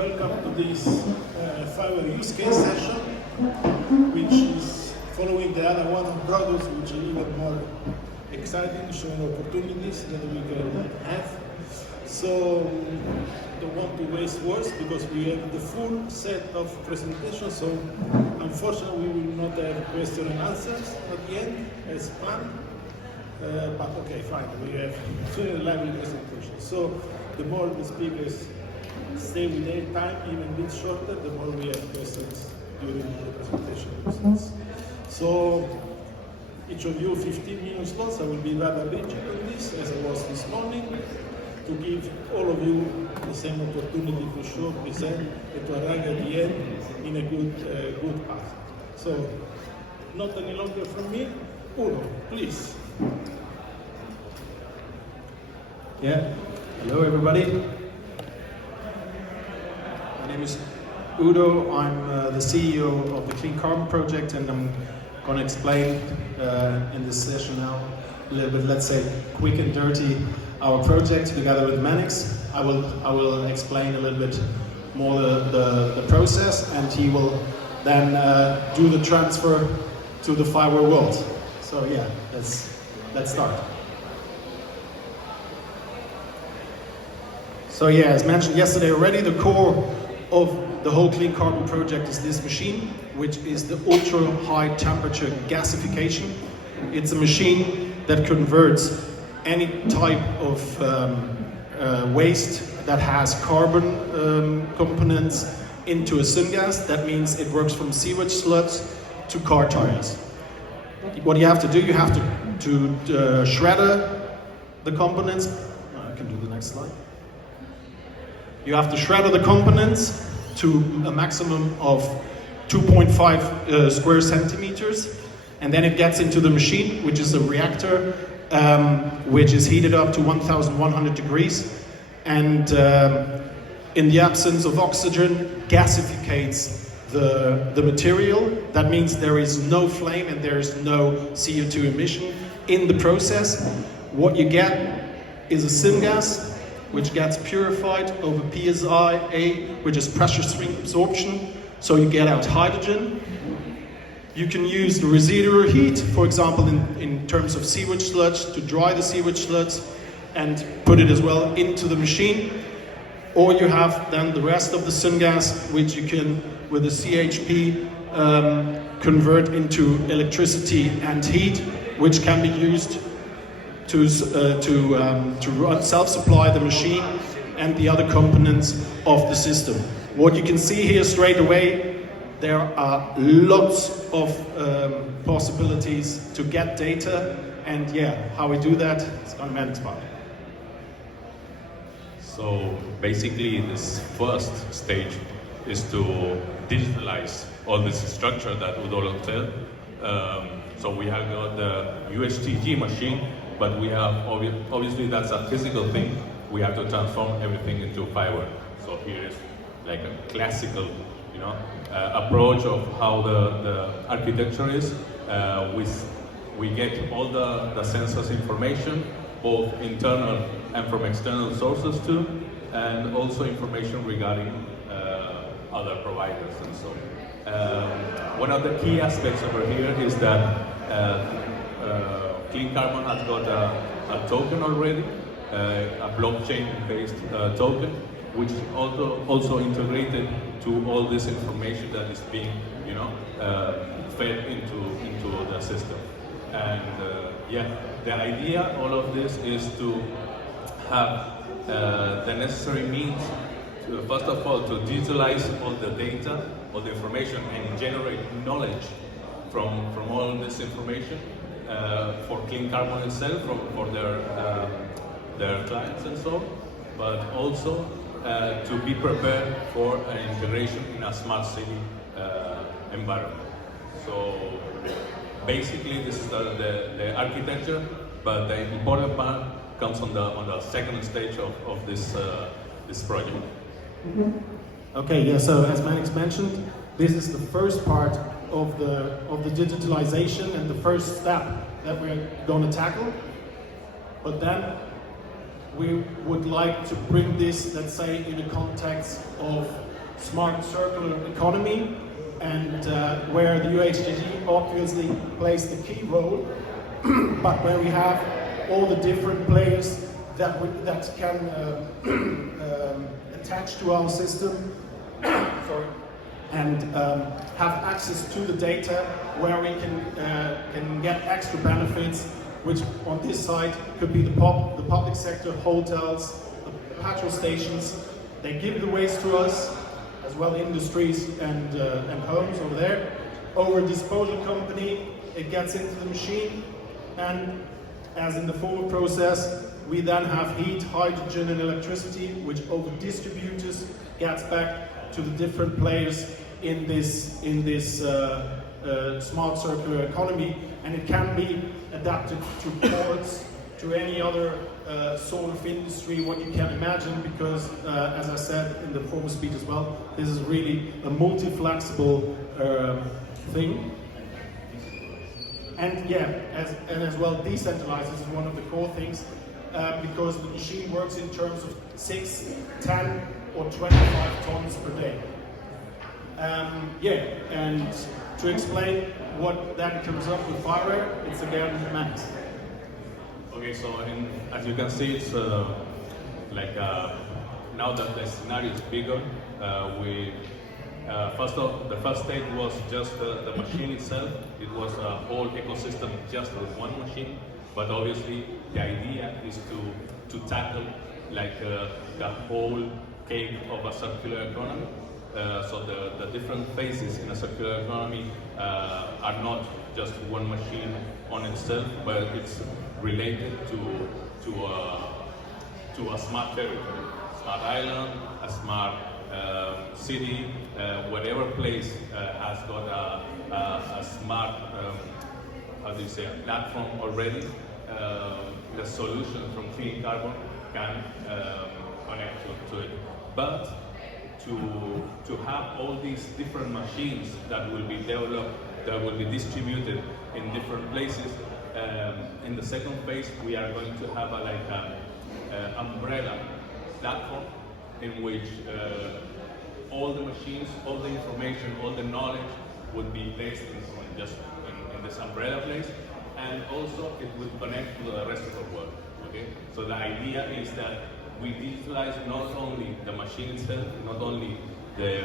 Welcome to this FIWARE use case session, which is following the other one on products, which are even more exciting, showing opportunities that we can have. So, don't want to waste words because we have the full set of presentations. So, unfortunately, we will not have question and answers at the end as planned. But okay, fine. We have a lively presentation. So, the more the speakers stay with their time, even a bit shorter, the more we have questions during the presentation. So, each of you 15-minute slots. I will be rather rigid on this, as I was this morning, to give all of you the same opportunity to show, present, and to arrive at the end in a good path. So, not any longer from me. Udo, please. Yeah. Hello, everybody. My name is Udo. I'm the CEO of the CleanCarbon project, and I'm going to explain in this session now a little bit, let's say, quick and dirty, our project together with Mannix. I will explain a little bit more the process, and he will then do the transfer to the FIWARE world. So yeah, let's start. So yeah, as mentioned yesterday already, the core of the whole CleanCarbon project is this machine, which is the ultra high temperature gasification. It's a machine that converts any type of waste that has carbon components into a syngas. That means it works from sewage sludge to car tires. What you have to do, you have to shredder the components. I can do the next slide. You have to shredder the components to a maximum of 2.5 square centimeters, and then it gets into the machine, which is a reactor, which is heated up to 1,100 degrees, and in the absence of oxygen, gasificates the material. That means there is no flame and there is no CO2 emission in the process. What you get is a syngas, which gets purified over PSI, which is pressure swing absorption, so you get out hydrogen. You can use the residual heat, for example, in terms of sewage sludge, to dry the sewage sludge and put it as well into the machine. Or you have then the rest of the syngas, which you can, with a CHP, convert into electricity and heat, which can be used to self-supply the machine and the other components of the system. What you can see here straight away, there are lots of possibilities to get data, and yeah, how we do that is on Mannix part. So basically this first stage is to digitalize all this structure that Udo said. So we have got the UHTG machine, but we have, obviously that's a physical thing. We have to transform everything into FIWARE. So here is like a classical, approach of how the architecture is. We get all the sensors information, both internal and from external sources too, and also information regarding other providers and so on. One of the key aspects over here is that CleanCarbon has got a token already, a blockchain-based token, which is also integrated to all this information that is being, fed into the system. And the idea, all of this, is to have the necessary means, first of all, to digitalize all the data, all the information, and generate knowledge from all this information. For CleanCarbon itself, for their clients and so on, but also to be prepared for an integration in a smart city environment. So basically, this is the architecture, but the important part comes on the second stage of this project. Mm-hmm. Okay, yeah. So as Mannix mentioned, this is the first part of the digitalization and the first step that we're going to tackle. But then we would like to bring this, let's say, in the context of smart circular economy, and where the UHJG obviously plays the key role, but where we have all the different players that can attach to our system sorry, and have access to the data, where we can get extra benefits, which on this side could be the public sector, hotels, the petrol stations. They give the waste to us, as well industries and homes over there. Over a disposal company, it gets into the machine, and as in the former process, we then have heat, hydrogen and electricity, which over distributors gets back to the different players in this smart circular economy, and it can be adapted to ports, to any other sort of industry, what you can imagine, because as I said in the former speech as well, this is really a multi-flexible thing. And yeah, as well, decentralized is one of the core things, because the machine works in terms of 6, 10 or 25 tons per day. Yeah, and to explain what that comes up with FIWARE, it's again Mannix. Okay, so as you can see, it's like now that the scenario is bigger, the first stage was just the machine itself. It was a whole ecosystem just with one machine, but obviously the idea is to tackle like the whole cake of a circular economy. So the different phases in a circular economy are not just one machine on itself, but it's related to a smart territory, smart island, a smart city, whatever place has got a smart, how do you say, a platform already. The solution from CleanCarbon can connect to it. But to have all these different machines that will be developed, that will be distributed in different places, in the second phase we are going to have a umbrella platform in which all the machines, all the information, all the knowledge would be placed in this umbrella place, and also it will connect to the rest of the world. Okay, so the idea is that we digitalize not only the machine itself, not only the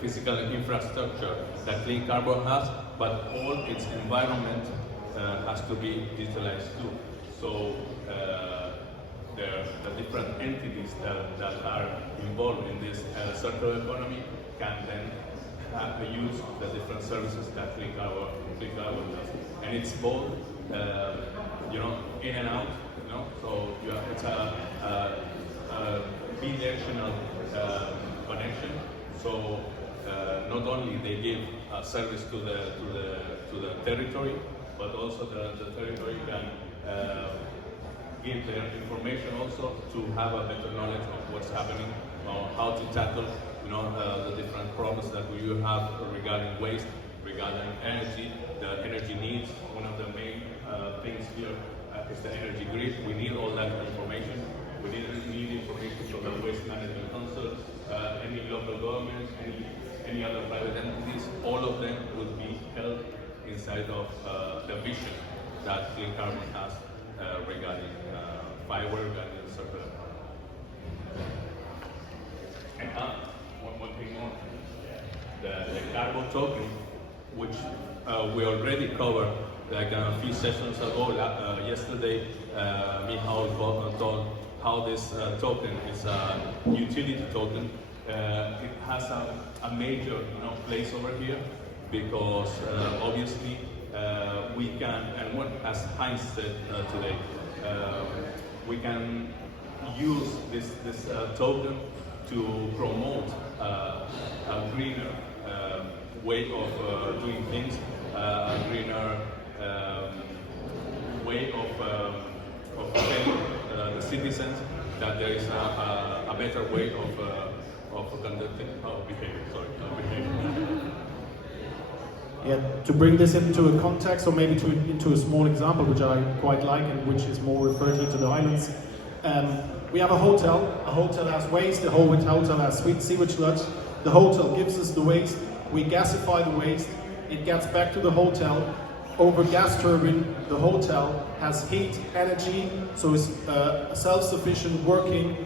physical infrastructure that CleanCarbon has, but all its environment has to be digitalized too. So the different entities that are involved in this circular economy can then use the different services that CleanCarbon does. And it's both, in and out. So it's a bidirectional connection. So not only they give a service to the territory, but also the territory can give their information also to have a better knowledge of what's happening, how to tackle the different problems that we have regarding waste, regarding energy, the energy needs. One of the main things here is the energy grid. We need all that information. We need information from the Waste Management Council, any local governments, any other private entities. All of them will be held inside of the vision that CleanCarbon has regarding FIWARE and the circular. And one thing more, the carbon token, which we already covered like a few sessions ago. Yesterday, Michał told how this token is a utility token. It has a major place over here because obviously we can, and what as Heinz said today, we can use this token to promote a greener way of doing things, a greener way of telling the citizens that there is a better way of conducting behavior. to bring this into a context, or maybe into a small example, which I quite like and which is more referred to the islands. We have a hotel has waste, the whole hotel has sewage sludge. The hotel gives us the waste, we gasify the waste, it gets back to the hotel. Over gas turbine, the hotel has heat, energy, so it's self-sufficient working,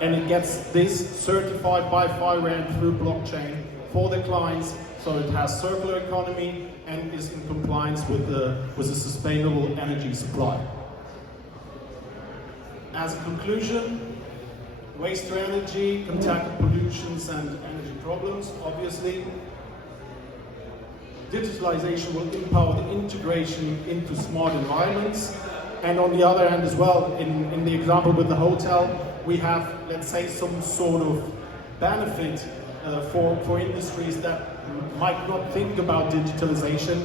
and it gets this certified by FIWARE through blockchain for the clients, so it has circular economy and is in compliance with the sustainable energy supply. As a conclusion, waste to energy, contacted pollutions and energy problems, obviously. Digitalization will empower the integration into smart environments. And on the other hand as well, in the example with the hotel, we have, let's say, some sort of benefit for industries that might not think about digitalization.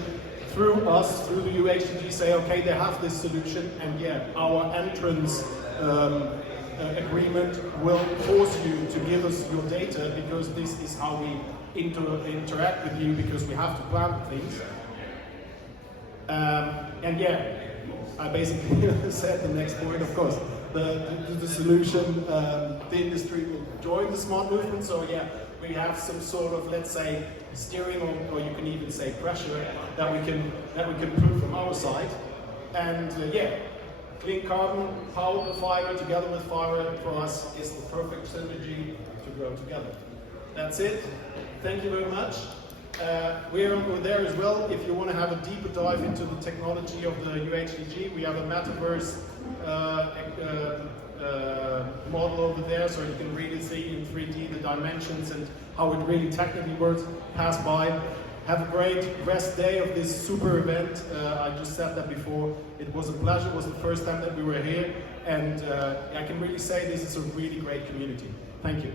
Through us, through the UHDG, say, okay, they have this solution, and yeah, our entrance agreement will force you to give us your data, because this is how we interact with you, because we have to plan things. And yeah, I basically said the next point, of course, the solution, the industry will join the smart movement, so yeah, we have some sort of, let's say, steering, or you can even say pressure, that we can prove from our side. And yeah, CleanCarbon, powered by FIWARE, together with FIWARE, for us is the perfect synergy to grow together. That's it. Thank you very much. We're there as well. If you want to have a deeper dive into the technology of the UHDG, we have a metaverse model over there, so you can really see in 3D the dimensions and how it really technically works. Pass by. Have a great rest day of this super event. I just said that before. It was a pleasure. It was the first time that we were here, and I can really say this is a really great community. Thank you.